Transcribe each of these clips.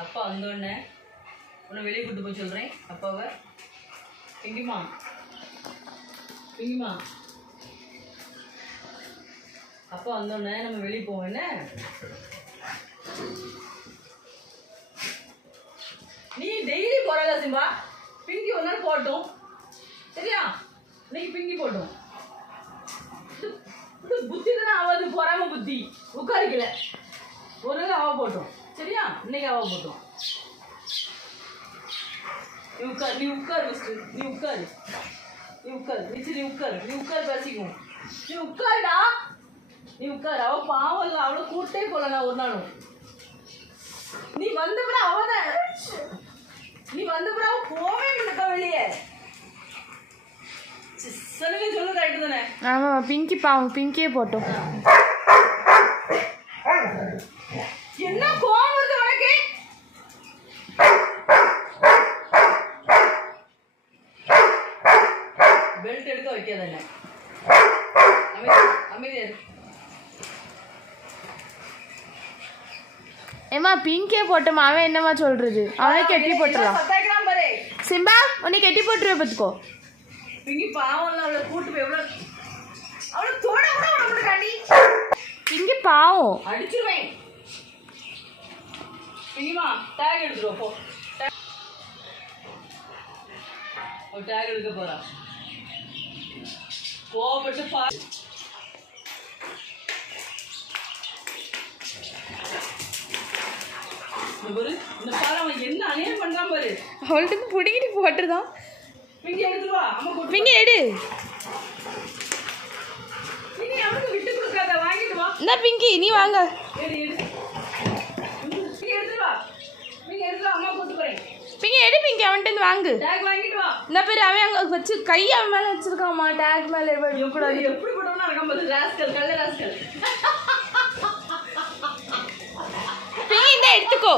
அப்பா வந்தோடனே உன்னை வெளியே கூட்டு போய் சொல்கிறேன் அப்பாவை. பிங்கிமா பிங்கிமா அப்பா வந்தோடனே நம்ம வெளியே போவோம். என்ன நீ டெய்லி போறாத சிம்பா. பிங்கி ஒரு நாள் போட்டும் சரியா? இன்னைக்கு பிங்கி போட்டும். புத்தி தானே ஆகாது, பொறாம புத்தி உட்காரிக்கல. ஒரு நாள் அவ போட்டோம் சரியா? இன்னைக்கு அவ போட்டோம். நீ உட்கார், நீ உட்கார், நீ உட்காரு, நீ உட்காரு, நீ உட்காரு, நீ உட்காரு, பேசிக்குவோம். நீ உட்காருடா, நீ உட்காரு. அவ பாவம் இல்லை, அவளை கூட்டே போல நான் ஒரு நாளும். நீ வந்தப்பட அவதான், நீ வந்தப்பட அவ போவே இல்லக்கா வெளியே. சொல்லுங்க சொல்லு, கரெக்டு தானே? ஆமா பிங்கி பாவம், பிங்கியே போட்டோம். என்ன கோவம் வருது உனக்கு? பெல்ட் எடுக்க வைக்காத என்ன. அமைதியா இரு. ஏமா பிங்கே போட்டோமா, அவன் என்னமா சொல்றது? அவனே கெட்டி போட்டுடலாம். சிம்பா உன்னை கெட்டி போட்டுருவே பார்த்துக்கோ. பிங்கி பாவம் இல்லை, அவளை கூட்டு போய் எவ்வளோ அவளை தோட கூட உடம்புல காண்டி. பிங்கி பாவம் அடிச்சிருவேன். பிங்கிமா டேக் எடுத்துருவோம் போ. டேக் எடுக்க போறா. கோபப்பட்டு பா. இந்த பாரு அவன் என்ன அநியாயம் பண்றான் பாரு. அவள்கிட்ட பிடிக்கிட்டு போட்டுருதான். பிங்கி எடுத்துருவா. அம்மா பிங்கி எடு. பிங்கி அவனுக்கு விட்டு கொடுக்காத, வாங்கிட்டு வா. என்ன பிங்கி நீ வாங்க. எடு எடு. பிங்கி எடுத்துருவா. பிங்கி எடுத்துருவா, அம்மா கூட்டு போறேன். பிங்கி எடு பிங்கி, அவன்கிட்ட வாங்கு. டேக் வாங்கிட்டு வா. இந்த பேர் அவன் அங்க வச்சு கை அவன் மேல வச்சிருக்காமா. டேக் மேல எப்படி எப்படி போட்டோம்னா இருக்கான் பாரு. ராஸ்கல், கள்ள ராஸ்கல். பிங்கி இந்த எடுத்துக்கோ.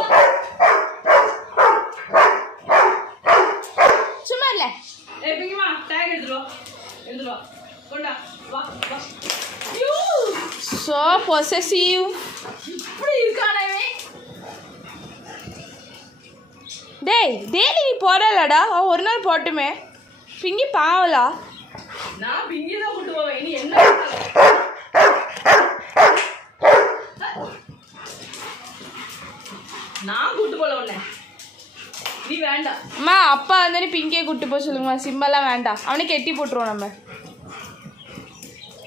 சும்மா இல்ல. ஏய் பிங்கிமா டேக் எடுத்துருவா. எடுத்துருவா. கொண்டா வா வா. So possessive. இப்படி இருக்கானே. டேய் டேய்லி நீ போடலடா, அவ ஒரு நாள் போட்டுமே. பிங்கி பாவலா. நான் பிங்கி தான் கூட்டு போவேன். நீ என்ன நான் கூட்டு போல உன்னை. நீ வேண்டாம். அம்மா அப்பா வந்து பிங்கியை கூட்டு போக சொல்லுங்கம்மா. சிம்பாலாம் வேண்டாம், அவனை கெட்டி போட்டுருவோம். நம்ம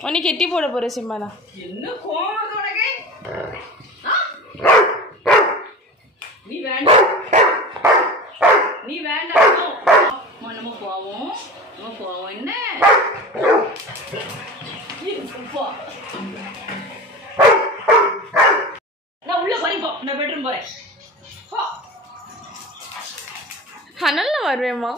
உன்னை கெட்டி போட போற சிம்பானா. என்ன கோவம் வருது உனக்கு? நீ வேண்டாம், நீ வேண்டாம். நம்ம போவோம், நம்ம போவோம். என்ன நான் உள்ள போறேன். நான் பெட்ரூம் போறேன். அனல்ல வருவேம்மா.